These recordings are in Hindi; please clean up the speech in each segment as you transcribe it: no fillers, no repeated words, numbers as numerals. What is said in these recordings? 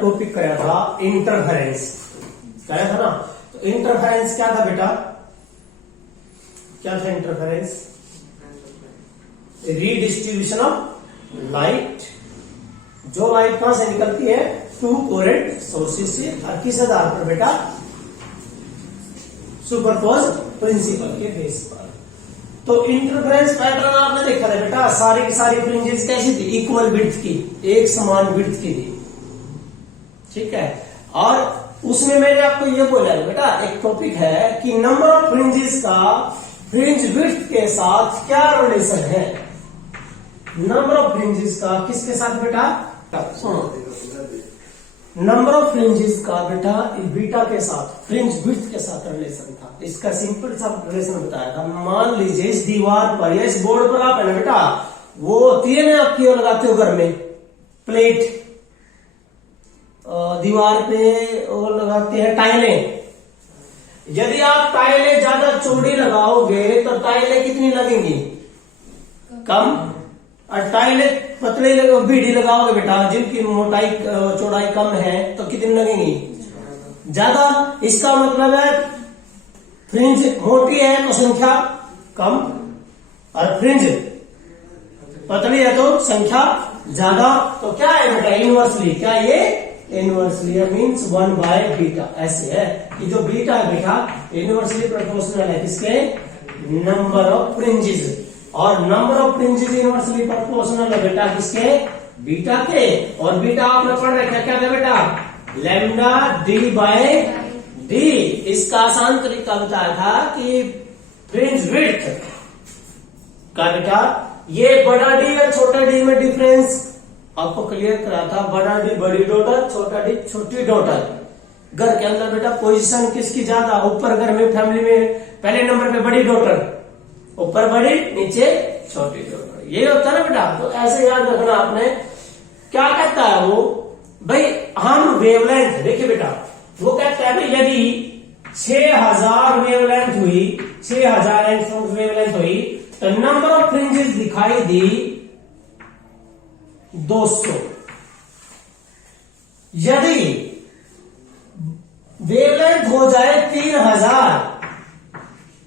टॉपिक कराया था इंटरफेरेंस, कराया था ना। तो इंटरफेरेंस क्या था बेटा, क्या था इंटरफेरेंस? Redistribution of light. जो लाइट कहां से निकलती है? टू कोहेरेंट सोर्सेज से, और किस आधार पर बेटा? सुपरपोज्ड प्रिंसिपल के बेस पर। तो इंटरफेरेंस पैटर्न आपने देखा था बेटा, सारी की सारी फ्रिंजेस कैसी थी? इक्वल विड्थ की, एक समान विड्थ की थी, ठीक है। और उसमें मैंने आपको ये बोला है बेटा, एक टॉपिक है कि नंबर ऑफ फ्रिंजेस का फ्रिंज विड्थ के साथ क्या रिलेशन है? नंबर ऑफ फ्रिंजेस का किसके साथ बेटा? सुनो, नंबर ऑफ फ्रिंजेस का बेटा बीटा के साथ, फ्रिंज विड्थ के साथ रिलेशन था। इसका सिंपल सा रिलेशन बताया था। मान लीजिए इस दीवार पर या इस बोर्ड पर आप है ना बेटा, वो होती है ना आपकी, वो लगाते हो घर में प्लेट, दीवार पे वो लगाते हैं टाइलें। यदि आप टाइलें ज्यादा चौड़ी लगाओगे तो टाइलें कितनी लगेंगी? कम। और टाइलें पतले बीडी लगाओगे बेटा, जिनकी मोटाई चौड़ाई कम है, तो कितनी लगेंगी? ज्यादा। इसका मतलब है फ्रिंज मोटी है तो संख्या कम, और फ्रिंज पतली है तो संख्या ज्यादा। तो क्या है बेटा? इनवर्सली। क्या ये? Inversely means 1 by beta. ऐसे है कि जो बीटा है बेटा इनवर्सली प्रोपोर्शनल है किसके? Number of fringes. और number of fringes inversely proportional है बेटा किसके? बीटा के। और बीटा आपने पढ़ रखा क्या था बेटा? Lambda d by d. इसका आसान तरीका बताया था कि फ्रिंज विड्थ का बेटा ये बड़ा डी और छोटा डी में डिफरेंस आपको क्लियर करा था। बड़ा डी बड़ी डॉटर, छोटा डी छोटी डॉटर। घर के अंदर बेटा पोजीशन किसकी ज्यादा? ऊपर घर में फैमिली में पहले नंबर पे बड़ी डॉटर, ऊपर बड़ी, नीचे छोटी डॉटर। ये होता है ना बेटा। तो ऐसे याद रखना आपने। क्या कहता है वो भाई? हम वेवलेंथ, देखिए बेटा वो कहता है भाई यदि 6000 वेवलेंथ हुई, 6000 एंगस्ट्रॉम वेवलेंथ हुई, तो नंबर ऑफ फ्रिंजेस दिखाई दी 200। यदि वेवलेंथ हो जाए 3000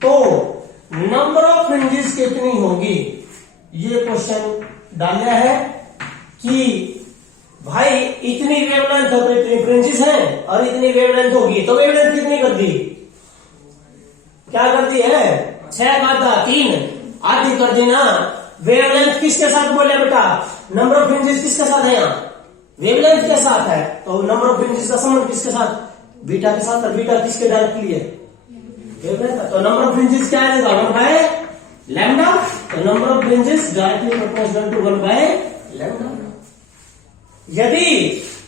तो नंबर ऑफ फ्रिंजेस कितनी होगी? ये क्वेश्चन डाला है कि भाई इतनी वेवलेंथ हो तो इतनी फ्रिंजेस हैं, और इतनी वेवलेंथ होगी तो वेवलेंथ कितनी कर दी? क्या कर दी है? 6 का आधा 3, आधी कर दी ना। वेवलेंथ किसके साथ बोले बेटा? नंबर ऑफ फ्रिंजेस किसके साथ है? यहाँ वेवलेंथ के साथ है। तो नंबर ऑफ फ्रिंजेस का संबंध किसके साथ? बीटा के साथ। और बीटा किसके डायरेक्टली है? वेवलेंथ। तो नंबर ऑफ फ्रिंजेस क्या है? 1 बाय लैम्डा। तो number of fringes directly proportional to 1 by lambda. यदि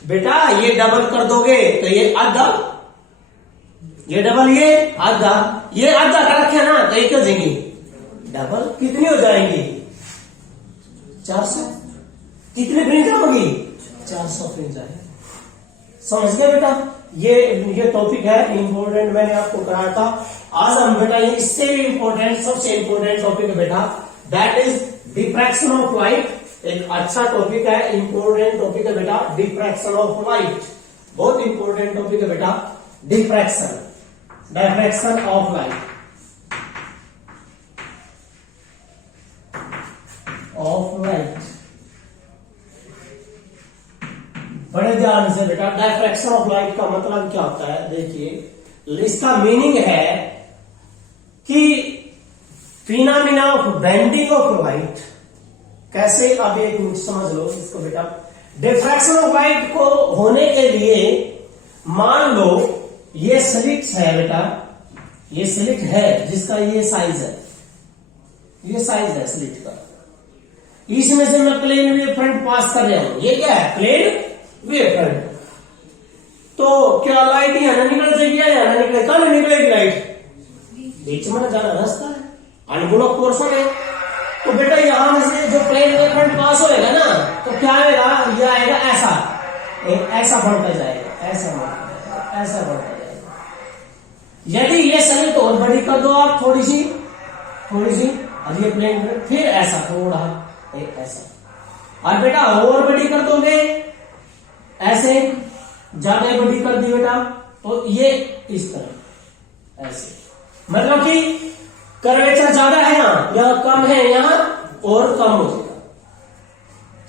बेटा ये डबल कर दोगे तो ये आधा, ये डबल, ये आधा, ये आधा कर रखे ना, तो ये क्या हो जाएंगी? डबल। कितनी हो जाएंगी? 400। कितनी फ्रिंज होगी? 400 फ्रिंज आए। समझ गए बेटा? ये टॉपिक है इंपॉर्टेंट, मैंने आपको कराया था। आज हम बेटा इससे भी इंपॉर्टेंट, सबसे इंपॉर्टेंट टॉपिक है बेटा, that is diffraction of light. एक अच्छा टॉपिक है, इंपॉर्टेंट टॉपिक है बेटा, डिफ्रैक्शन ऑफ लाइट। बहुत इंपॉर्टेंट टॉपिक है बेटा, diffraction, diffraction of light, of light. बड़े ध्यान से बेटा, डायफ्रैक्शन ऑफ लाइट का मतलब क्या होता है? देखिए इसका मीनिंग है कि phenomena of bending of light. कैसे? अब एक मिनट समझ लो इसको बेटा। डिफ्रैक्शन ऑफ लाइट को होने के लिए मान लो ये स्लिट है बेटा, ये स्लिट है जिसका ये साइज है, ये साइज है स्लिट का। इसमें से मैं प्लेन वेव फ्रंट पास कर रहा हूं। ये क्या है? Plane wave front. तो क्या लाइट यहां ना निकल जाएगी या ना निकले? कहां निकलेगी लाइट? बीच में जाना रास्ता है, अनब्लॉक पोर्शन है। तो बेटा यहां से जो प्लेन वेव फ्रंट पास होएगा ना, तो क्या आएगा? ये आएगा ऐसा, एक ऐसा बढ़ता जाएगा, ऐसा बढ़ता, ऐसा बढ़ता जाएगा। यदि ये स्लिट और बड़ी कर दो आप, थोड़ी सी, और ये प्लेन फिर ऐसा थोड़ा ऐसा, और बेटा और बड़ी कर दोगे ऐसे, ज्यादा बड़ी कर दी बेटा तो ये इस तरह ऐसे, मतलब कि कर्वेचर ज्यादा है यहाँ कम है यहाँ और कम हो जाएगा।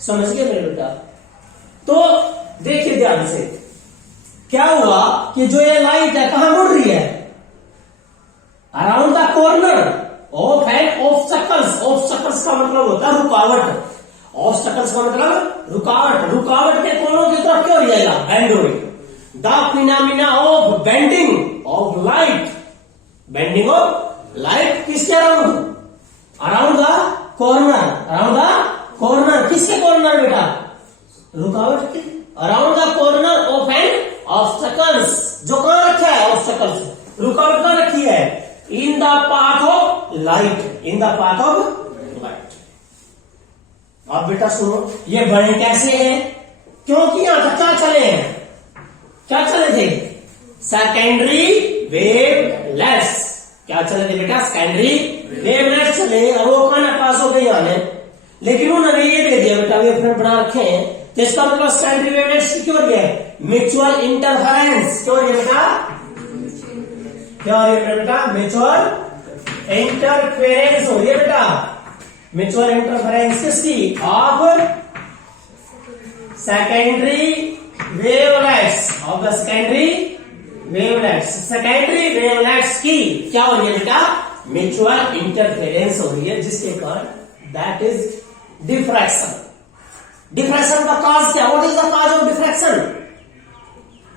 समझ गए मेरे बेटा? तो देखिए ध्यान से, क्या हुआ कि जो ये लाइट है कहां मुड़ रही है? Around the corner of an obstacles. Obstacles का मतलब होता है रुकावट। ऑब्स्टैकल्स का मतलब रुकावट। रुकावट के कोनों की तरफ क्यों जाएगा? बेंड हो रही। The phenomena of bending of light. Bending of light किसके around? Around the corner. Around the corner. किसके कॉर्नर बेटा? रुकावट के around the corner of an obstacles. जो कहां रखा है ऑब्स्टैकल्स? रुकावट कहां रखी है? In the path of light. In the path of light. अब बेटा सुनो, ये बड़े कैसे हैं? क्योंकि यहां तक क्या चले हैं? क्या चले थे? Secondary wavelets. क्या चले थे बेटा? सेकेंडरी वेवलेट्स चले। अब वो कहां पास हो गई आने, लेकिन उन्होंने ये दे दिया बेटा, वेवफ्रंट बना रखे हैं, तो इसका मतलब सेकेंडरी वेवलेट्स की क्यों है? Mutual interference. क्यों है बेटा? क्या हो रही है बेटा? म्यूचुअल इंटरफेरेंस हो रही है बेटा। म्यूचुअल इंटरफेरेंस किसकी? Of secondary wavelets. Of the secondary wavelets. Secondary wavelets की क्या हो रही है बेटा? म्यूचुअल इंटरफेरेंस हो रही है, जिसके कारण दैट इज डिफ्रैक्शन। डिफ्रैक्शन का काज क्या? What is the cause of diffraction?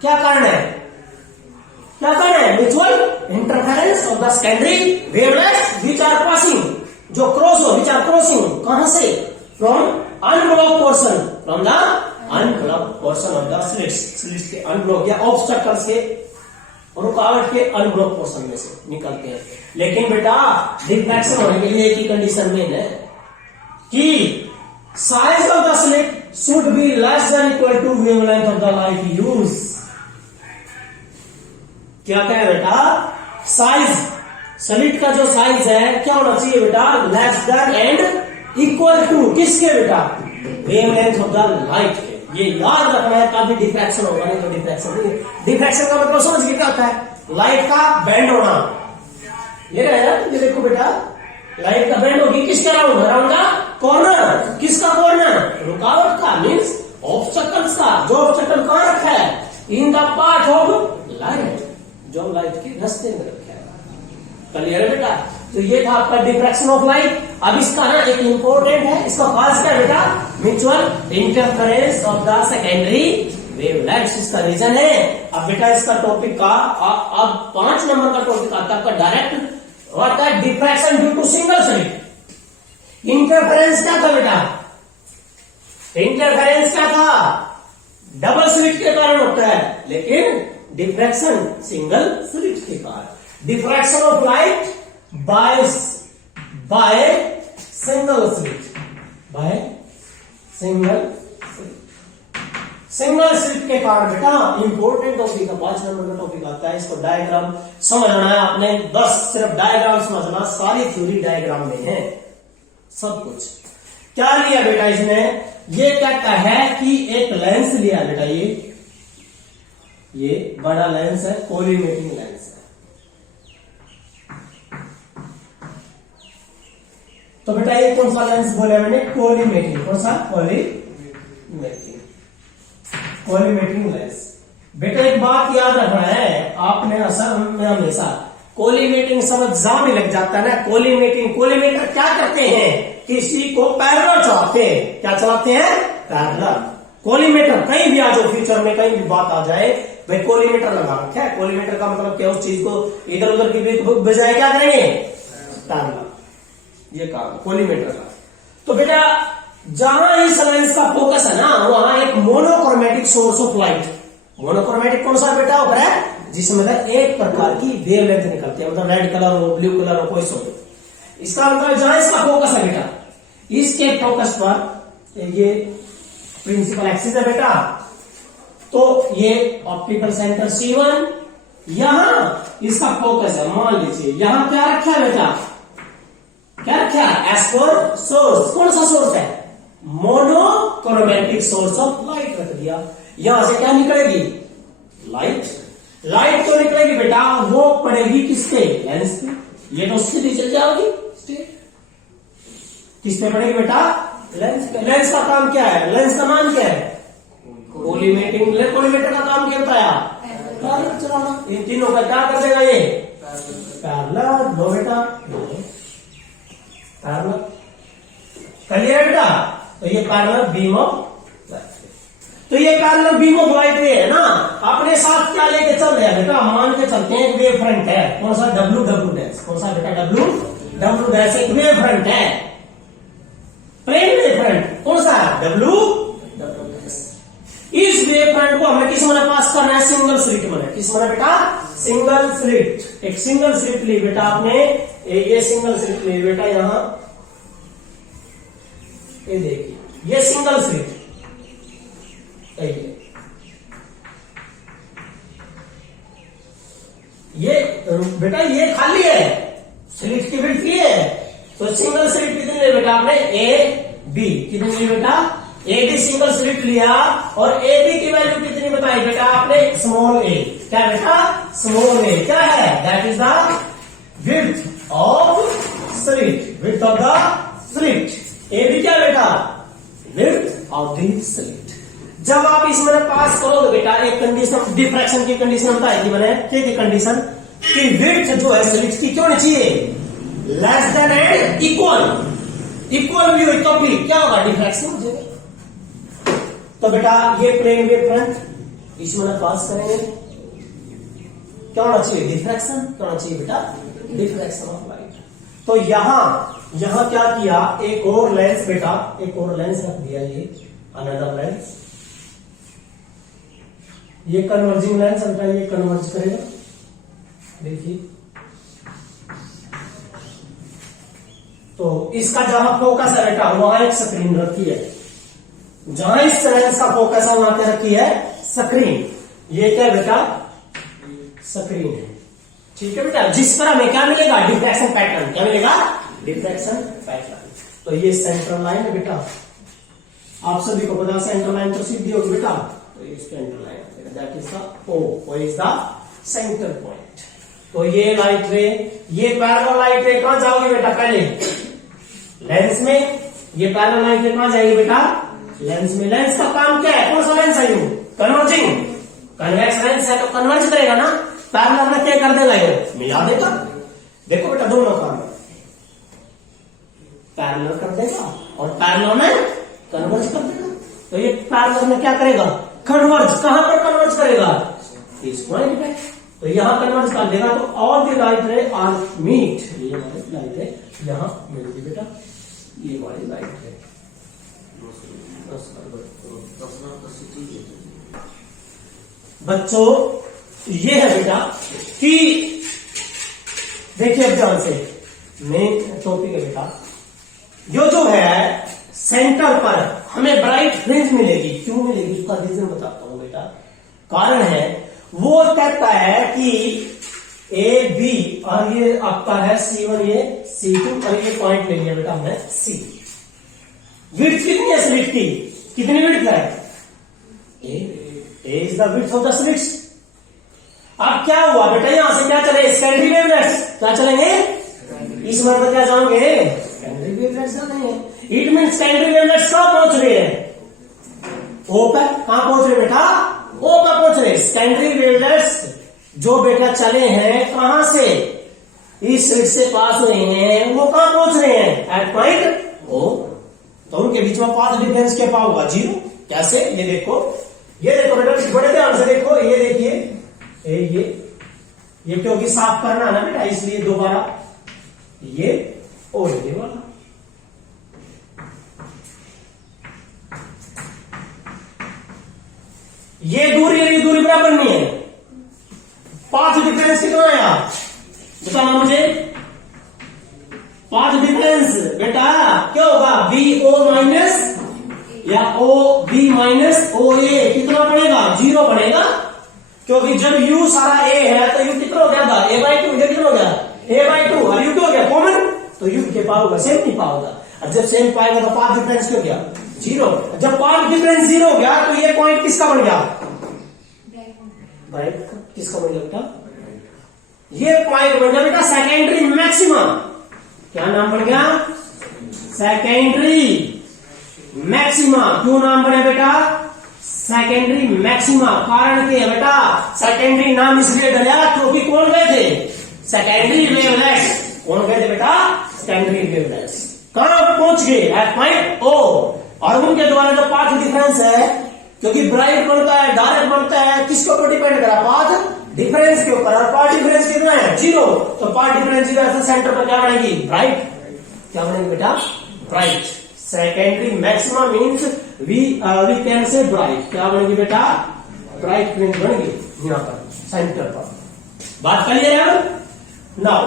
क्या कारण है? क्या कारण है? Mutual interference of the secondary wavelets which are passing, जो क्रॉस हो, विच आर क्रॉसिंग कहां से? From unblock portion. From the unblock portion of the slits. Slits के अनब्लॉक या ऑब्स्टैकल्स के, रुकावट के अनब्लॉक पोर्शन में से निकलते हैं। लेकिन बेटा डिफ्रैक्शन होने के लिए एक ही कंडीशन में है कि size of the slit should be less than equal to wavelength of the light use. क्या है बेटा? साइज, स्लिट का जो साइज है क्या होना चाहिए बेटा? Less than and equal to किसके बेटा? वेवलेंथ ऑफ द लाइट के। ये याद रखना है, कभी डिफ्रैक्शन होगा नहीं तो डिफ्रैक्शन नहीं। डिफ्रैक्शन का मतलब समझ गए क्या होता है? लाइट का बेंड होना। ये रहेगा, ये देखो बेटा, लाइट का बेंड होगी किसके अराउंड? Around the corner. किसका कॉर्नर? रुकावट का, मीन्स ऑब्स्टैकल्स का। जो ऑब्स्टैकल कहां रखा है? In the path of light, जो लाइट के रास्ते में रखा है। क्लियर है बेटा? तो ये था आपका डिफ्रैक्शन ऑफ लाइट। अब इसका ना एक इंपॉर्टेंट है, इसका खास क्या है बेटा? Mutual interference of the secondary wavelets. इसका रीजन है। अब बेटा इसका टॉपिक का अब 5 नंबर का टॉपिक आता है आपका डायरेक्ट, होता है diffraction due to single slit. Interference क्या था बेटा? इंटरफेरेंस क्या था? डबल स्लिट के कारण होता है, लेकिन डिफ्रैक्शन सिंगल स्लिट के कारण। Diffraction of light by single slit. By single slit के कारण बेटा इंपॉर्टेंट टॉपिक है, 5 नंबर का टॉपिक आता है। इसको डायग्राम समझना है आपने, बस सिर्फ डायग्राम समझना। सारी थ्योरी डायग्राम में है, सब कुछ। क्या लिया बेटा इसने? ये कहता है कि एक लेंस लिया बेटा, ये बड़ा लेंस है, कोलिमेटिंग लेंस है। तो बेटा ये कौन सा लेंस बोला मैंने? कोलिमेटिंग। कौन सा? Collimating lens. बेटा एक बात याद रखना है आपने, असल में हमेशा कोलिमेटिंग शब्द एग्जाम में लग जाता है ना। कोलिमेटिंग, कोलिमेटर क्या करते हैं? किसी को पैरेलल चलाते हैं। क्या चलाते हैं? पैरेलल। कोलिमेटर कहीं भी आ जाओ, फ्यूचर में कहीं भी बात आ जाए, भाई कोलिमेटर लगा रखा है। कोलिमेटर का मतलब क्या? उस चीज को इधर उधर की बजाय क्या करेंगे? पैरेलल। ये काम कोलिमेटर का। तो बेटा जहां इस लेंस का फोकस है ना, वहां एक monochromatic source of light. Monochromatic कौन सा बेटा होता है? जिसमें एक प्रकार की वेवलेंथ निकलती है, मतलब रेड कलर हो, ब्लू कलर हो, कोई सो। इसका मतलब जहां इसका फोकस है बेटा, इसके फोकस पर ये प्रिंसिपल एक्सिस है बेटा, तो ये ऑप्टिकल सेंटर C1, यहां इसका फोकस है। मान लीजिए यहां क्या रखा है बेटा? क्या रखा है? As for source. कौन सा सोर्स है? मोनोक्रोमेटिक सोर्स ऑफ लाइट रख दिया। यहां से क्या निकलेगी? लाइट तो निकलेगी बेटा, वो पड़ेगी किसपे? लेंस पे। ये तो सीधी चल जाओगी स्ट्रेट। किस पे पड़ेगी बेटा? लेंस पे। लेंस का काम क्या है? लेंस का नाम क्या है? कोलिमेटिंग। कोलिमेटर का काम क्या होता है? पैरेलल चलाना। इन तीनों का क्या कर देगा ये? पैरेलल। दो बेटा पैरेलल कर लिया बेटा। तो ये पैरेलल बीम ऑफ, तो ये पैरेलल बीम ऑफ लाइट रे है ना, अपने साथ क्या लेके चल रहे हैं बेटा? मान के चलते हैं एक वेव फ्रंट है। कौन सा? W W dash. कौन सा बेटा? डब्ल्यू डब्ल्यू डैश एक वेव फ्रंट है, प्लेन वेव फ्रंट। कौन सा? W W dash. इस वेव फ्रंट को हमें किस में पास करना है? सिंगल स्लिट में। किस में बेटा? Single slit. एक सिंगल स्लिट ली बेटा आपने, ये सिंगल स्लिट ली बेटा यहां, ये देखिए ये सिंगल स्लिट, ये बेटा ये खाली है, स्लिट की विड्थ ये है। तो सिंगल स्लिट कितनी ली बेटा आपने? A B. कितनी ली बेटा? ए बी सिंगल स्लिट लिया, और ए बी की वैल्यू कितनी बताई बेटा आपने? Small A. क्या बेटा? स्मॉल ए क्या है? That is the width of slit. Width of the slit. A B क्या बेटा? Width of the slit. जब आप इसमें पास करोगे बेटा, एक कंडीशन डिफ्रैक्शन की कंडीशन बताएगी मैंने, क्या की कंडीशन? कि विड्थ जो है स्लिट की क्यों नहीं चाहिए? Less than and equal. Equal भी हुई तो फिर क्या होगा? डिफ्रैक्शन हो जाएगा। तो बेटा ये प्लेन वेव फ्रंट इसमें पास करेंगे, क्या होना चाहिए? डिफ्रैक्शन। क्या होना चाहिए बेटा? Diffraction of light. तो यहां क्या किया? एक और लेंस बेटा, एक और लेंस रख दिया, ये अनदर लेंस। ये कन्वर्जिंग लेंस बेटा, ये कन्वर्ज करेगा। देखिए तो इसका जहां फोकस है बेटा, वहां एक स्क्रीन रखी है। जहां इस लेंस का फोकस है वहां क्या रखी है? स्क्रीन। ये क्या बेटा? स्क्रीन है। ठीक है बेटा। जिस पर हमें क्या मिलेगा? Diffraction pattern. क्या मिलेगा? Diffraction pattern. तो ये सेंट्रल लाइन है बेटा, आप सभी को पता, सेंट्रल लाइन तो सीधी होगी बेटा। तो ये central line, that is the O is the centre point. तो ये लाइट रे, ये पैरेलल लाइट रे कहां जाओगी बेटा? पहले लेंस में। ये पैरेलल लाइट रे कहां जाएगी बेटा? लेंस में। लेंस का काम क्या है? कौन सा लेंस है? You converging. कन्वेक्स लेंस है तो कन्वर्ज करेगा ना, पैरेलल में क्या कर देगा? ये मिला देगा। देखो बेटा दोनों काम पैरेलल कर देगा और पैरेलल में कन्वर्ज कर देगा। तो ये पैरेलल में क्या करेगा? कन्वर्ज। कहां पर कन्वर्ज करेगा? इस पॉइंट पे। तो यहां कन्वर्ज कर देगा। तो all the light ray are meet. ये हमारी लाइट है यहां मिलती बेटा, ये हमारी लाइट है। बच्चों ये है बेटा कि देखिए अब ध्यान से, मेन टॉपिक है बेटा, जो है सेंटर पर हमें ब्राइट फ्रिंज मिलेगी। क्यों मिलेगी? उसका रीजन बताता हूं बेटा। कारण है वो कहता है कि ए बी, और ये आपका है C1, ये C2, और ये पॉइंट ले लिया बेटा हमने C। विड्थ कितनी है स्लिट की? कितनी विड्थ है? A is the width of the slits. अब क्या हुआ बेटा? यहां से क्या चले? Secondary wavelets. क्या चलेंगे? इस बार क्या जाओगे? सेकेंडरी वेवलेट्स जाएंगे। इट मीन सेकेंडरी वेवलेट्स कहां पहुंच रहे हैं? ओ पर। कहां पहुंच रहे बेटा? ओ पर पहुंच रहे। सेकेंडरी वेवलेट्स जो बेटा चले हैं कहां से? इस स्लिट से पास हुए हैं, वो कहां पहुंच रहे हैं? At point O. तो उनके बीच में पाथ डिफरेंस क्या होगा? 0। कैसे? ये देखो बेटा, बड़े ध्यान से देखो। ये देखिए ये क्योंकि साफ करना है ना बेटा, इसलिए दोबारा ये और ये वाला। ये दूरी बराबर नहीं है। पाथ डिफरेंस कितना आया बताना मुझे? पाथ डिफरेंस बेटा क्या होगा? BO माइनस या OB माइनस OA कितना पड़ेगा? 0 पड़ेगा। क्योंकि जब U सारा A है तो U कितना हो गया था? A/2। ये कितना हो गया? A/2। और U क्या हो गया? कॉमन। तो U के पावर होगा, सेम नहीं पावर होगा। और जब सेम पाएगा तो पाथ डिफरेंस क्या हो गया? 0। जब पाथ डिफरेंस 0 हो गया तो ये पॉइंट किसका बन गया? ब्राइट किसका बन गया बेटा? ये पॉइंट बन गया बेटा सेकेंडरी मैक्सिमा। क्या नाम बन गया? Secondary maxima. क्यों नाम बने बेटा सेकेंडरी मैक्सिमा? कारण क्या है बेटा? सेकेंडरी नाम इसलिए डला क्योंकि कौन गए थे? Secondary wavelets. कौन गए थे बेटा? Secondary wavelets. कहां पहुंच गए? At point O. और उनके द्वारा जो पाथ डिफरेंस है, क्योंकि ब्राइट बनता है डायरेक्ट बनता है, किसके ऊपर डिपेंड करा? पाथ डिफरेंस के ऊपर। और पाथ डिफरेंस कितना है? 0। तो पाथ डिफरेंस 0 ऐसे सेंटर पर क्या बनेगी? ब्राइट। क्या बनेगी बेटा? Bright. Secondary maxima means we can say bright. क्या बनेगी बेटा? ब्राइट फ्रिंज बनेगी यहां पर सेंटर पर। बात क्लियर है? नाउ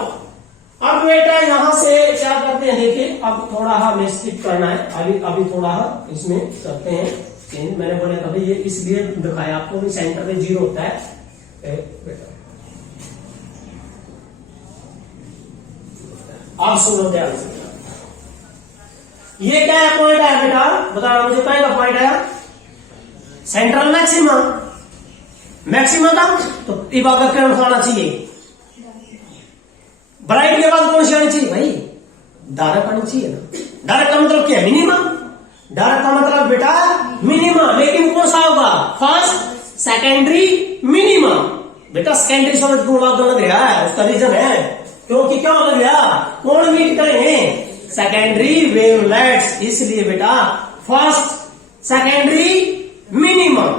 अब बेटा यहां से क्या करते हैं देखिए, अब थोड़ा हमें स्किप करना है। अभी थोड़ा इसमें करते हैं चेंज। मैंने बोला था ये इसलिए दिखाया आपको भी सेंटर में 0 होता है बेटा। आप सुनो ध्यान से। ये क्या है? पॉइंट है बेटा, बताना मुझे। पहला पॉइंट है सेंट्रल मैक्सिमा। मैक्सिमा का तो इबादत क्या उठाना चाहिए? ब्राइट के बाद कौन सी आनी चाहिए भाई? डायरेक्ट आनी चाहिए ना। डायरेक्ट का मतलब क्या है? मिनिमम। डायरेक्ट का मतलब बेटा मिनिमम। लेकिन कौन सा होगा? First secondary minimum. बेटा सेकेंडरी शब्द क्यों लग रहा है? उसका रीजन है क्योंकि क्या लग रहा? कौन मीट करेंगे? Secondary wavelets. इसलिए बेटा फर्स्ट सेकेंडरी मिनिमम।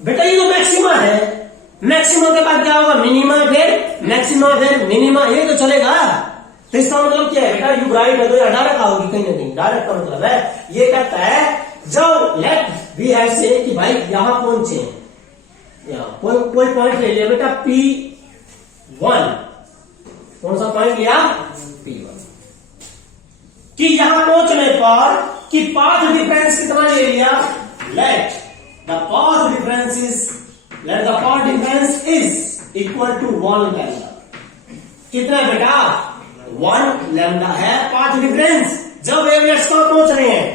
बेटा ये तो मैक्सिमा है। मैक्सिमा के बाद क्या होगा? मिनिमा, फिर मैक्सिमा, फिर मिनिमा। ये तो चलेगा। तो इसका मतलब क्या है बेटा? यू ब्राइट है तो डायरेक्ट आओगी कहीं ना कहीं। डायरेक्ट का मतलब है ये कहता है जब लेट वी हैव से कि भाई यहां पहुंचे, कोई पॉइंट ले लिया बेटा P1। कौन सा पॉइंट लिया? P1। कि यहां पहुंचने पर कि पाथ डिफरेंस कितना ले लिया? Let the path difference is equal to 1 lambda. कितना बेटा? 1 लैम्डा है पाथ डिफरेंस। जब वेवलेट्स पर पहुंच रहे हैं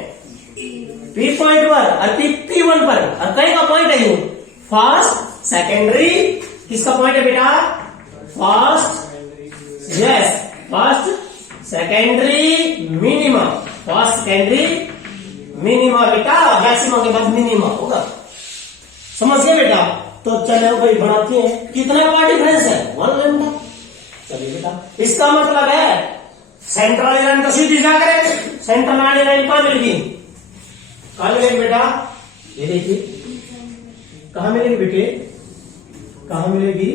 P पॉइंट पर और P1 पर, और कहीं का पॉइंट है? First secondary. किसका पॉइंट है बेटा? First, yes, first secondary minima. First secondary minima बेटा। मैक्सिमम के बाद मिनिमा होगा। समझ गए बेटा? तो चलो भाई बढ़ाते हैं। कितना पार्ट डिफरेंस है? 1 लैम्डा। चलिए बेटा इसका मतलब है सेंट्रल लाइन तो सीधी जा करे। सेंट्रल लाइन कहां मिलेगी? कहां मिलेगी बेटा? ये देखिए कहां मिलेगी बेटे? कहां मिलेगी?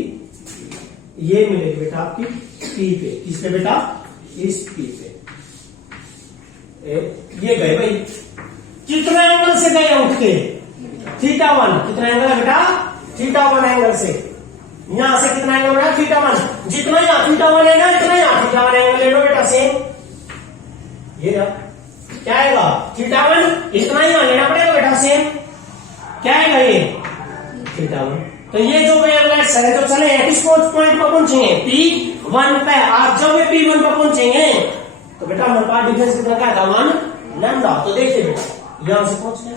ये मिलेगी बेटा आपकी P पे। किस पे बेटा? इस P पे। ये गए भाई। कितना एंगल से गए उठ के? θ1। कितना एंगल है बेटा? θ1 एंगल से। यहां से कितना एंगल है? θ1। जितना यहां θ1 है ना, इतना यहां θ1 एंगल ले लो बेटा सेम। ये ना क्या आएगा? θ1 इतना यहां लेना पड़ेगा बेटा सेम। क्या आएगा ये? θ1। तो ये जो वेवलेट्स है जो चले किस पॉइंट पर पहुंचेंगे? P1 पे। आप जब ये P1 पर पहुंचेंगे तो बेटा हमारे पास डिफरेंस कितना क्या था? 1 लैम्डा। तो देखिए बेटा यहां से पहुंच गए,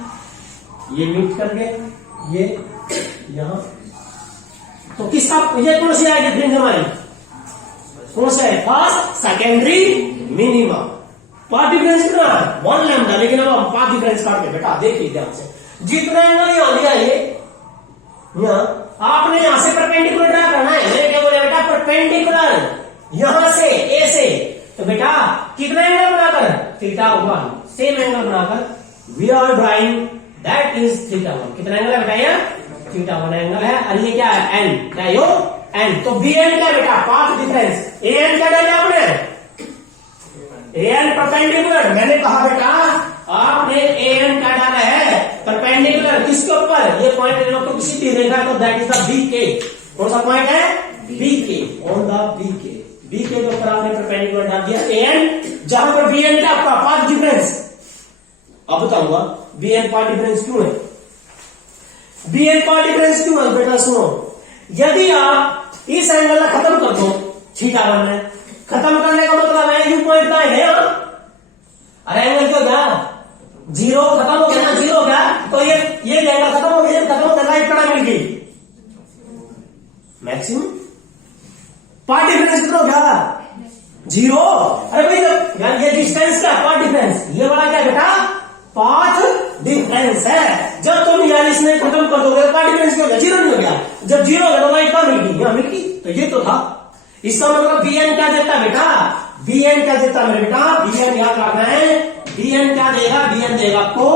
ये मीट कर गए, ये यहां। तो किसका ये कौन सी आएगी फ्रिंज हमारी? कौन सा है? First secondary minima. Path difference कितना है? 1 लैम्डा। लेकिन अब हम पाथ डिफरेंस काटते बेटा। देखिए ध्यान से। जितना एंगल यहां लिया ये यहां, आपने यहां से परपेंडिकुलर ड्रा करना है। मैंने क्या बोला बेटा? परपेंडिकुलर यहां से ए से। तो बेटा कितना एंगल बनाकर? θ1 सेम एंगल बनाकर we are drawing that is θ1। कितना एंगल है बेटा? ये θ1 एंगल है। और ये क्या है? एन। क्या है यो? एन। तो Bn क्या बेटा? Path difference. An क्या डाला आपने? An perpendicular. मैंने कहा बेटा आपने An क्या डाला है? परपेंडिकुलर। किसके ऊपर? ये पॉइंट ले लो तो किसी भी रेखा तो दैट इज द BK। कौन सा पॉइंट है? BK। On the BK। BK के ऊपर आपने परपेंडिकुलर डाल दिया An, जहां पर Bn क्या आपका पाथ डिफरेंस। अब बताऊंगा Bn पाथ डिफरेंस क्यों है? Bn पाथ डिफरेंस क्यों है बेटा? सुनो, यदि आप इस एंगल को खत्म कर दो θ1 में, खत्म करने का मतलब है यू पॉइंट का है यहां। अरे एंगल क्यों गया? 0 खत्म हो गया ना? 0 हो गया तो ये एंगल खत्म हो गया। खत्म हो गया, राइट कड़ा मिल गई। मैक्सिमम। पार्ट डिफरेंस कितना हो गया? 0। अरे भाई यार ये डिस्टेंस का पार्ट डिफरेंस, ये वाला क्या बेटा? पाथ डिफरेंस है। जब तुम यार इसमें खत्म कर दोगे पार्ट डिफरेंस क्या हो गया? 0 नहीं हो गया। जब 0 हो गया तो भाई कहाँ मिल गई? यहाँ मिल गई। तो ये तो था। इसका मतलब bn क्या देता बेटा? bn क्या देता मेरे बेटा? bn याद रखना है। bn क्या देगा? bn देगा आपको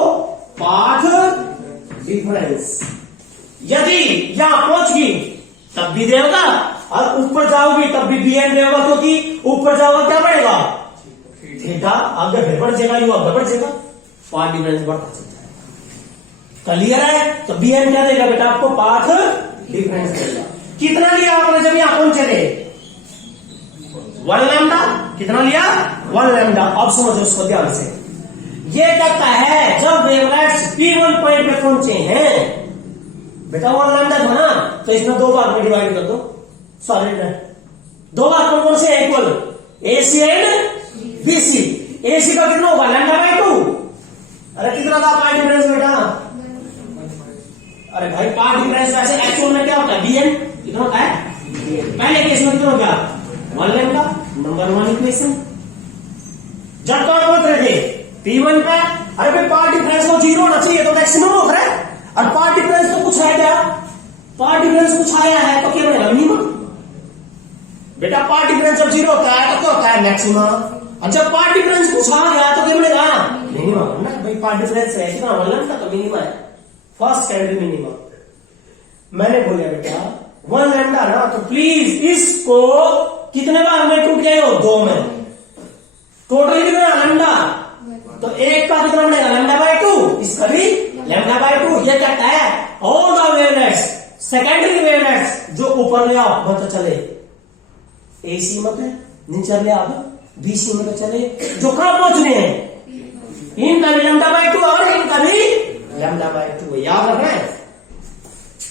पाथ डिफरेंस। यदि यहां पहुंच गई तब भी देगा, और ऊपर जाओगी तब भी bn देगा, क्योंकि ऊपर जाओगे क्या बढ़ेगा? थीटा। आगे फिर बढ़ जाएगा, यू आगे बढ़ जाएगा, पाथ डिफरेंस बढ़ता चलता है। क्लियर है? तो bn क्या देगा बेटा आपको? पाथ डिफरेंस देगा। कितना लिया आपने जब यहां पहुंचे थे? 1 लैम्डा। कितना लिया? 1 लैम्डा। अब समझो उसको ध्यान से। ये कहता है जब वेवलेट्स P1 पॉइंट पे पहुंचे हैं बेटा, 1 लैम्डा था ना, तो इसमें 2 भाग में डिवाइड कर दो। सॉलिड है 2 भाग कौन से है? Equal, AC and BC। AC का कितना होगा? λ/2। अरे कितना था पार्ट डिफरेंस बेटा? अरे भाई पार्ट डिफरेंस वैसे एक्चुअल में क्या होता है? bn कितना होता है? पहले केस में कितना हो गया? 1 लैम्डा। Number 1 equation. जब तो आप पहुंच रहे थे P1 पे, अरे भाई पार्ट डिफरेंस को 0 होना चाहिए, तो मैक्सिमम हो रहा है। और पार्ट डिफरेंस तो कुछ है क्या? पार्ट डिफरेंस कुछ आया है तो क्या बनेगा? मिनिमम। बेटा पार्ट डिफरेंस जब 0 होता है तो क्या होता है? मैक्सिमम। और जब पार्ट डिफरेंस कुछ आ गया तो क्या बनेगा? मिनिमम ना। भाई पार्ट डिफरेंस है कितना? 1 लैम्डा, तो मिनिमम है, फर्स्ट सेकेंडरी मिनिमम। मैंने बोला बेटा 1 लैम्डा ना, तो प्लीज इसको कितने भाग में टूट गए हो? 2 में। टोटल कितना? लैम्डा। तो एक का कितना बनेगा? λ/2। इसका भी λ/2। ये कहता है all the wavelets, secondary wavelets जो ऊपर ले आओ मत चले, AC मत है, नीचे ले आओ BC में तो चले, जो कहां पहुंचने हैं? इनका भी λ/2 और इनका भी λ/2। याद रखना है।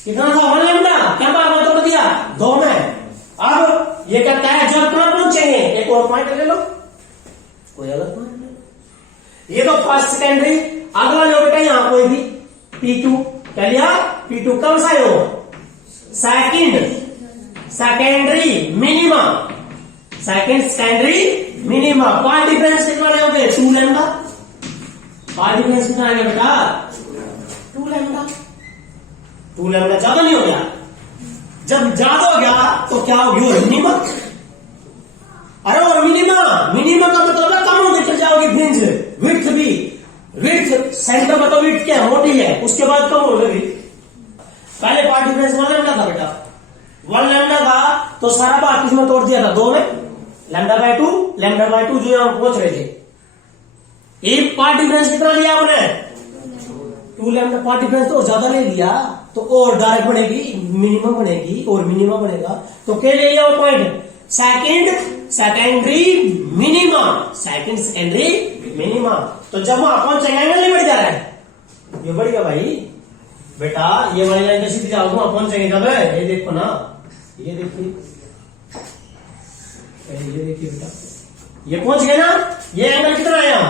कितना था? 1 लैम्डा। क्या बात तो दिया? 2 में। अब ये कहता है जब कहां पहुंचेंगे? एक और पॉइंट ले लो, कोई अलग पॉइंट। ये तो फर्स्ट सेकेंडरी। अगला लो बेटा यहां कोई भी P2। क्या लिया? P2 कौन सा हो? Secondary minima. Secondary minima. Path difference कितना लोगे? 2 लैम्डा। पार्ट डिफरेंस कितना आएगा बेटा? 2 लैम्डा। 2 लैम्डा ज्यादा नहीं हो गया? जब ज्यादा हो गया तो क्या होगी? मिनिमा। अरे और मिनिमा का मतलब कम होगी तो जाओगी फ्रिंज विड्थ भी। विड्थ सेंटर में तो विड्थ क्या मोटी है, उसके बाद कम होगी। पहले पार्ट डिफरेंस 1 लैम्डा था बेटा। 1 लैम्डा था तो सारा बात किसमें तोड़ दिया था? 2 में। λ/2 जो यहां पहुंच रहे थे। एक पार्ट डिफरेंस कितना लिया आपने? 2 लैम्डा। पार्ट डिफरेंस तो ज्यादा ले लिया तो और डायरेक्ट बनेगी, मिनिमम बनेगी और मिनिमम बनेगा। तो क्या ले लिया वो पॉइंट? Secondary minima. तो जब वहां पहुंचेंगे एंगल नहीं बढ़ जा रहा है? ये बढ़ेगा भाई बेटा। ये वाली लाइन सीधी जाओ, वहां पहुंचेंगे जब, ये देखो ना, ये देखिए, ये देखिए बेटा, ये पहुंच गए ना। ये एंगल कितना आया?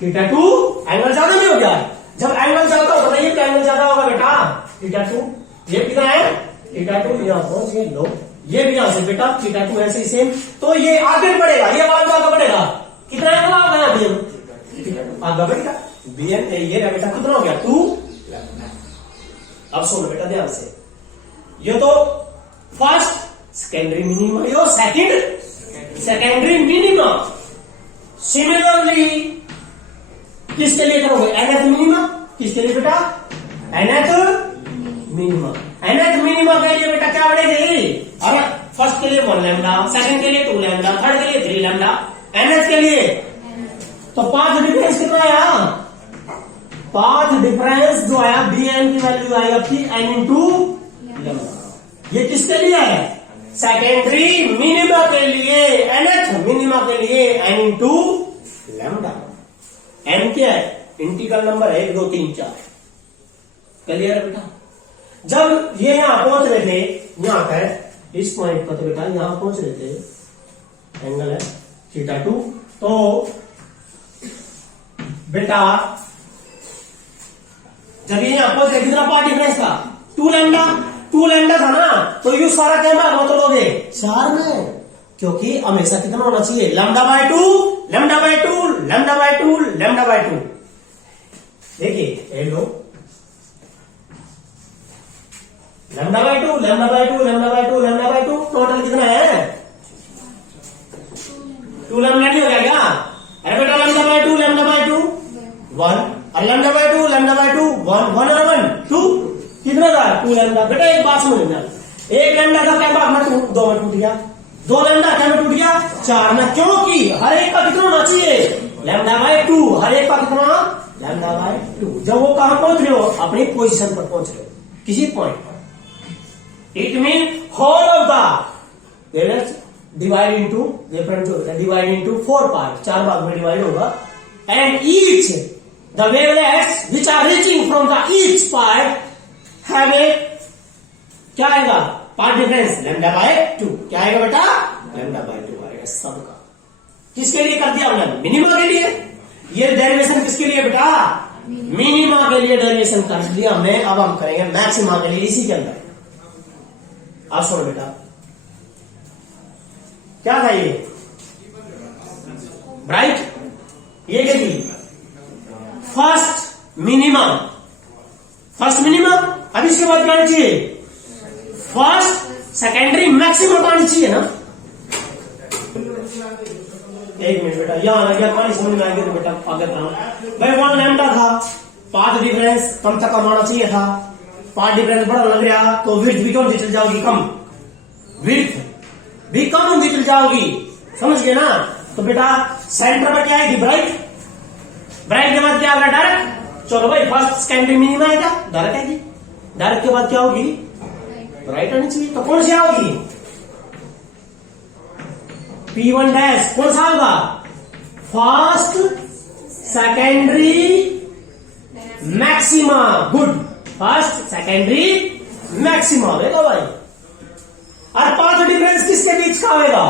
θ2। एंगल ज्यादा नहीं हो गया? जब एंगल ज्यादा होगा ये एंगल ज्यादा होगा बेटा, θ2। ये कितना है? θ2। यहां पहुंच गए। लो ये भी यहां से बेटा θ2 ऐसे ही सेम। तो ये आगे बढ़ेगा, ये वाला आगे बढ़ेगा। कितना एंगल होगा यहाँ bn? आगे बढ़ेगा bn। ये बेटा कितना हो गया? 2। अब सुनो बेटा ध्यान से, ये तो फर्स्ट सेकेंडरी मिनिमा, यो सेकेंडरी मिनिमा। सिमिलरली किसके लिए करोगे? nth minima. किसके लिए बेटा? nth minima. nth मिनिमा के लिए बेटा क्या बढ़ेगी? अरे फर्स्ट के लिए 1 लैम्डा, सेकंड के लिए 2 लैम्डा, थर्ड के लिए 3 लैम्डा, nth के लिए तो पाथ डिफरेंस कितना आया? पाथ डिफरेंस जो आया bn की वैल्यू आई आपकी n इंटू लैम्डा। ये किसके लिए है? सेकेंडरी मिनिमा के लिए, nth मिनिमा के लिए n इंटू लैम्डा। n क्या है? इंटीग्रल नंबर है 1 2 3 4। क्लियर है बेटा? जब ये यहां पहुंच रहे थे, यहां पर इस पॉइंट पर, तो बेटा यहां पहुंच रहे थे, एंगल है θ2। तो बेटा जब ये यहां पहुंच रहे कितना पार्ट डिफरेंस था? 2 लैम्डा। 2 लैम्डा था ना, तो यू सारा क्या भाग मतलब लोगे 4 में, क्योंकि हमेशा कितना होना चाहिए lambda by 2, lambda by 2, lambda by 2, lambda by 2। देखिए ये लो lambda by 2, lambda by 2, lambda by 2, lambda by 2, total कितना है 2 लैम्डा नहीं हो गया क्या? अरे बेटा लैम्डा बाय 2, लैम्डा बाय 2 1 और लैम्डा बाय 2, लैम्डा बाय 2 1 1 और 1 2 कितना था 2 लैम्डा। बेटा एक बात समझ लेना, एक लैम्डा का क्या भाग में 2 में टूट गया, 2 लैम्डा क्या में टूट गया 4 में, क्योंकि हर एक का कितना होना चाहिए लैम्डा बाय 2, हर एक का कितना लैम्डा बाय 2। जब वो कहां पहुंच रहे हो अपनी पोजीशन पर पहुंच रहे हो किसी पॉइंट पर, it mean whole of the divide into different divide into 4 part, 4 भाग में डिवाइड होगा and each the wavelets which are reaching from the each part have a क्या आएगा पार्ट डिफरेंस लैम्डा बाय 2। क्या आएगा बेटा लैम्डा बाय 2 आएगा सबका। किसके लिए कर दिया हमने मिनिमा के लिए, ये डेरिवेशन किसके लिए बेटा मिनिमा के लिए डेरिवेशन कर दिया हमने। अब हम करेंगे मैक्सिमा के लिए इसी के अंदर। आप सुनो बेटा क्या था ये ब्राइट, ये क्या थी फर्स्ट मिनिमा, फर्स्ट मिनिमा। अब इसके बाद क्या आना चाहिए फर्स्ट सेकेंडरी मैक्सिमम आनी चाहिए ना। एक मिनट बेटा यहां आ गया पानी समझ में आ गया तो बेटा आगे भाई 1 लैम्डा था, पाथ डिफरेंस कम से कम आना चाहिए था, पाथ डिफरेंस बड़ा लग रहा तो विड्थ भी कम चल जाओगी, कम विड्थ भी कम चल जाओगी, समझ गए ना। तो बेटा सेंटर पर क्या आएगी ब्राइट, ब्राइट के बाद क्या होगा डायरेक्ट। चलो भाई फर्स्ट सेकेंडरी मिनिमा है क्या डायरेक्ट आएगी, डायरेक्ट के बाद क्या होगी राइट आनी चाहिए। तो कौन सी होगी P1 डैश, कौन सा होगा first secondary maxima, good first secondary maxima होगा भाई। और पाथ डिफरेंस किसके बीच का होगा,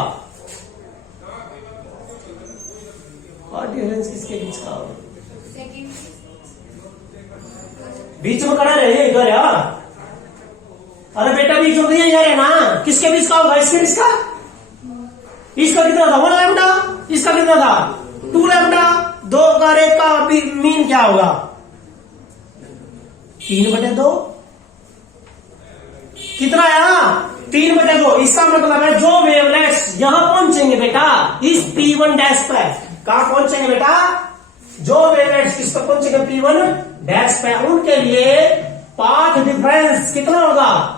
पाथ डिफरेंस किसके बीच का होगा बीच में खड़ा रहे इधर यार, अरे बेटा बीच में नहीं है ना, किसके बीच का होगा इसके बीच का, इसका कितना था 1 लैम्डा, इसका कितना था 2 लैम्डा, 2 का एक का मीन क्या होगा 3/2, कितना आया 3/2। इसका मतलब है जो वेवलेट्स यहां पहुंचेंगे बेटा इस P1 डैश पर, कहां पहुंचेंगे बेटा जो वेवलेट्स किस पर पहुंचेंगे P1 डैश पे, उनके लिए पाथ डिफरेंस कितना होगा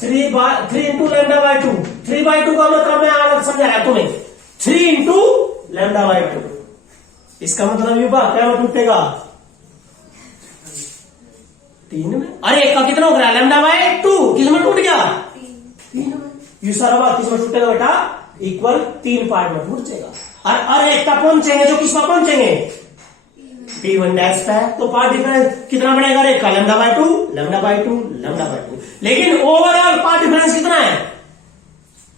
3 इंटू लैम्डा बाय 2। 3/2 का मतलब मैं अलग समझा रहा तुम्हें, 3 इंटू लैम्डा बाय 2। इसका मतलब ये बात क्या टूटेगा 3 में। अरे एक का कितना हो गया लैम्डा बाय 2, किस में टूट गया 3 में। ये सारा बात किस में टूटेगा बेटा इक्वल 3 पार्ट में टूट जाएगा। और एक का पहुंचेंगे जो किस पर पहुंचेंगे P1 डैश पे, तो पार्ट डिफरेंस कितना बनेगा रे lambda by 2, lambda by 2, lambda by 2। लेकिन ओवरऑल पार्ट डिफरेंस कितना है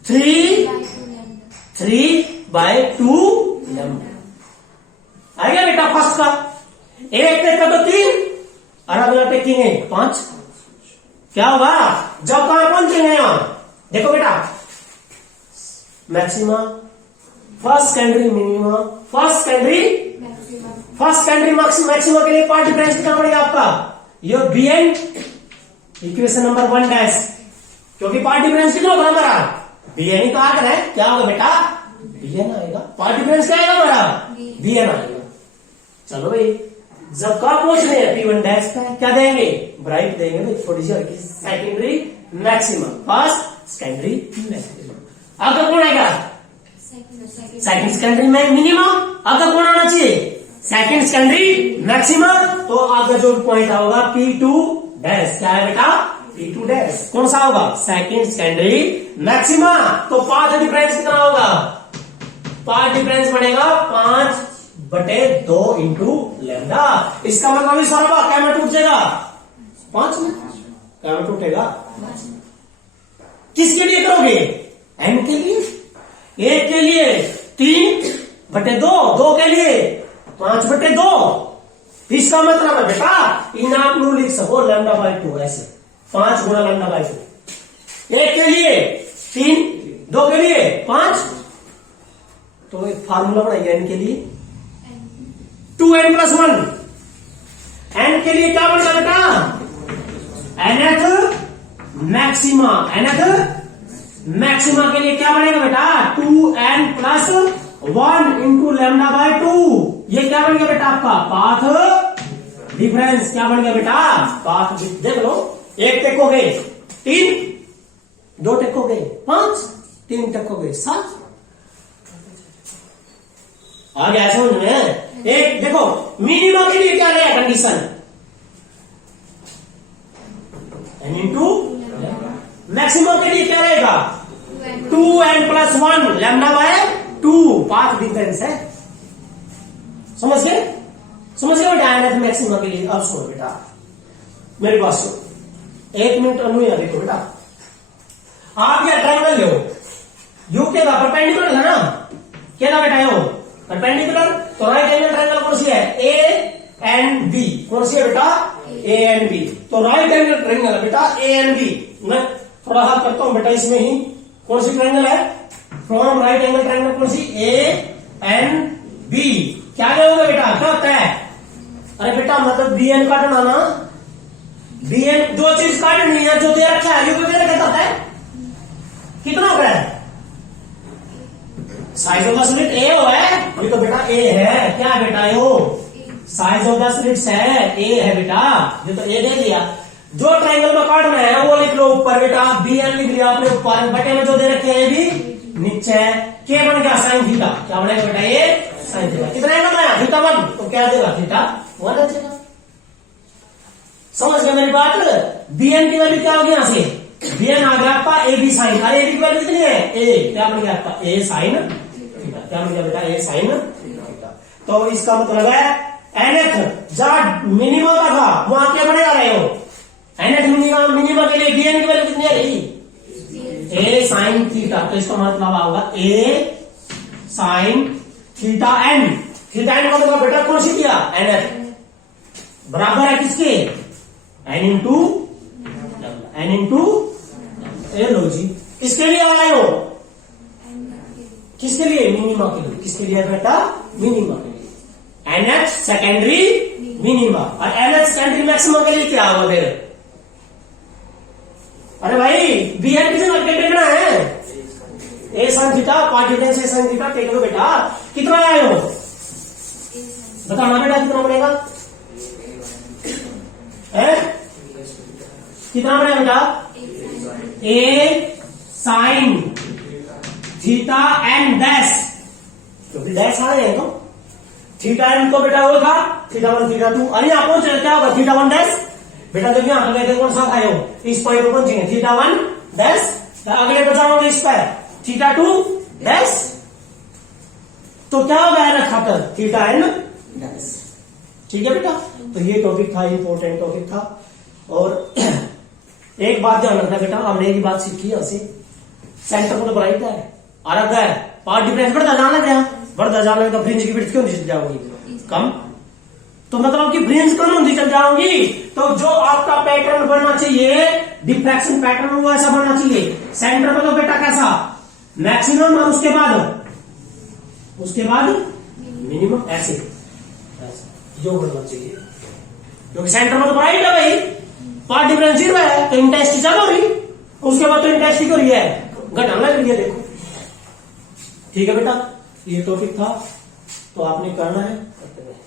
3/2 लैम्डा। आ गया बेटा फर्स्ट का, एक टेक का तो 3 और अगला टेकिंग 5। क्या होगा जब कहां पहुंचेंगे यहां देखो बेटा maxima, first secondary minima, first secondary maxima के लिए पार्ट डिफरेंस कितना पड़ेगा आपका ये Bn इक्वेशन नंबर 1 डैश, क्योंकि पार्ट डिफरेंस कितना होगा हमारा Bn ही तो आकर है, क्या होगा बेटा Bn आएगा, पार्ट डिफरेंस क्या आएगा हमारा Bn आएगा। चलो भाई जब कहा पहुंच रहे हैं P1 डैश पे क्या देंगे ब्राइट देंगे भाई, थोड़ी सी हल्की secondary maxima, first secondary maxima. अगर कौन आएगा सेकेंड सेकेंडरी में मिनिमम, अगर कौन आना चाहिए सेकेंड सेकेंडरी मैक्सिमम। तो आगे जो पॉइंट होगा P2 डैश, क्या है बेटा P2 डैश, कौन सा होगा सेकेंड सेकेंडरी मैक्सिमा। तो पाथ डिफरेंस कितना होगा, पाथ डिफरेंस बनेगा 5/2 इंटू लैम्डा। इसका मतलब भी सारा क्या में टूट जाएगा 5 में, क्या में टूटेगा किसके लिए करोगे n के लिए, 1 के लिए 3/2, 2 के लिए 5/2। इसका मतलब है बेटा इन आप लिख सको लैम्डा बाय 2 ऐसे 5 गुना लैम्डा बाय 2। एक के लिए 3, 2 के लिए 5, तो एक फार्मूला बनाइए n के लिए 2n+1। n के लिए क्या बनेगा बेटा nth मैक्सिमा, nth मैक्सिमा के लिए क्या बनेगा बेटा 2n+1 इंटू λ/2। ये क्या बन गया बेटा आपका पाथ डिफरेंस। क्या बन गया बेटा पाथ, देख लो, एक टेक हो गए 3, 2 टेक हो गए 5, 3 टेक हो गए 7। आ गया समझ में। एक देखो मिनिमम के लिए क्या रहेगा कंडीशन n इंटू, मैक्सिमम के लिए क्या रहेगा 2n+1 λ/2 पाथ डिफरेंस है। समझ गए बेटा nth मैक्सिमम के लिए। अब सुनो बेटा मेरे पास सुनो, 1 मिनट अनुया देखो बेटा। आप क्या ट्रायंगल लो, यू के का परपेंडिकुलर है ना, क्या था बेटा यो परपेंडिकुलर, तो राइट एंगल ट्रायंगल कौन सी है ए एंड बी। कौन सी है बेटा ए एंड बी। तो राइट एंगल ट्रायंगल है बेटा ए एंड बी। मैं थोड़ा हाथ करता हूं बेटा इसमें ही, कौन सी ट्रायंगल है फ्रॉम राइट एंगल ट्रायंगल, कौन सी ए एंड बी। क्या लोगे बेटा क्या होता है, अरे बेटा मतलब बी एन काटना ना, बी एन जो चीज काटनी है जो दे रखा है यू दे रखा है, कितना हो गया साइज ऑफ द स्लिट ए हो है, अभी तो बेटा ए है, क्या बेटा यो साइज ऑफ द स्लिट्स है ए है बेटा, ये तो ए दे दिया। जो ट्रायंगल में काटना है वो लिख लो ऊपर बेटा, बी एन लिख लिया आपने ऊपर, बटे में जो दे रखे हैं भी नीचे है। के बन गया साइन थीटा, क्या बनेगा बेटा ये साइन थीटा। कितना एंगल आया थीटा 1, तो क्या देगा थीटा 1 आ जाएगा। समझ गए मेरी बात। बी एन की वैल्यू क्या होगी यहाँ से, बी एन आ गया आपका ए बी साइन, अरे ए बी की वैल्यू कितनी है ए, क्या बन गया आपका ए साइन थीटा, क्या बन गया बेटा ए साइन थीटा। तो इसका मतलब है nth जहां मिनिमम का था वहां क्या बनेगा रहे हो, nth मिनिमम के लिए बी एन की वैल्यू कितनी है ए साइन थीटा। तो इसका मतलब होगा A sine theta N. Theta N का मतलब बेटा कौन सी किया nth बराबर है किसके n इंटू ए लो जी। किसके लिए आए हो, किसके लिए मिनिमा के लिए, किसके लिए बेटा मिनिमा के लिए, एनएच सेकेंडरी मिनिमा। और एनएच सेकेंडरी मैक्सिमम के लिए क्या होगा फिर, अरे भाई बी एन किसी वर्ग देखना है ए साइन थीटा, पार्ट डिफरेंस ए साइन थीटा टेक लो बेटा। कितना आए हो बताना बेटा, कितना बनेगा कितना बनेगा बेटा ए साइन थीटा एन डैश, क्योंकि डैश आ रहे हैं तो थीटा एन तो बेटा वो था थीटा 1 थीटा 2। अरे यहाँ पहुंच क्या होगा थीटा 1 डैश बेटा, जब यहाँ गए थे कौन सा खाए हो इस पॉइंट पर पहुंचेंगे थीटा 1 डैश, अगले पे जाओगे इस पर थीटा 2 डैश, तो क्या होगा ना खाकर थीटा एन डैश। ठीक है बेटा, तो ये टॉपिक था, इंपॉर्टेंट टॉपिक था। और एक बात ध्यान रखना बेटा, हमने एक बात सीखी है उसे, सेंटर को तो ब्राइट है और अब है पार्ट डिफरेंस बढ़ता जाना क्या, बढ़ता जाना तो फ्रिंज की विड्थ क्यों नहीं चल जाओगी कम, तो मतलब कि फ्रिंज कम होती चल जाओगी। तो जो आपका पैटर्न बनना चाहिए डिफ्रैक्शन पैटर्न वो ऐसा बनना चाहिए, सेंटर में तो बेटा कैसा मैक्सिमम और उसके बाद मिनिमम, ऐसे जो बनना चाहिए, क्योंकि सेंटर में तो ब्राइट है भाई, पार्ट डिफरेंस 0 है तो इंटेंसिटी चल हो रही, उसके बाद तो इंटेंसिटी हो रही है घटाना लग रही है, देखो। ठीक है बेटा, ये टॉपिक था तो आपने करना है करते हैं।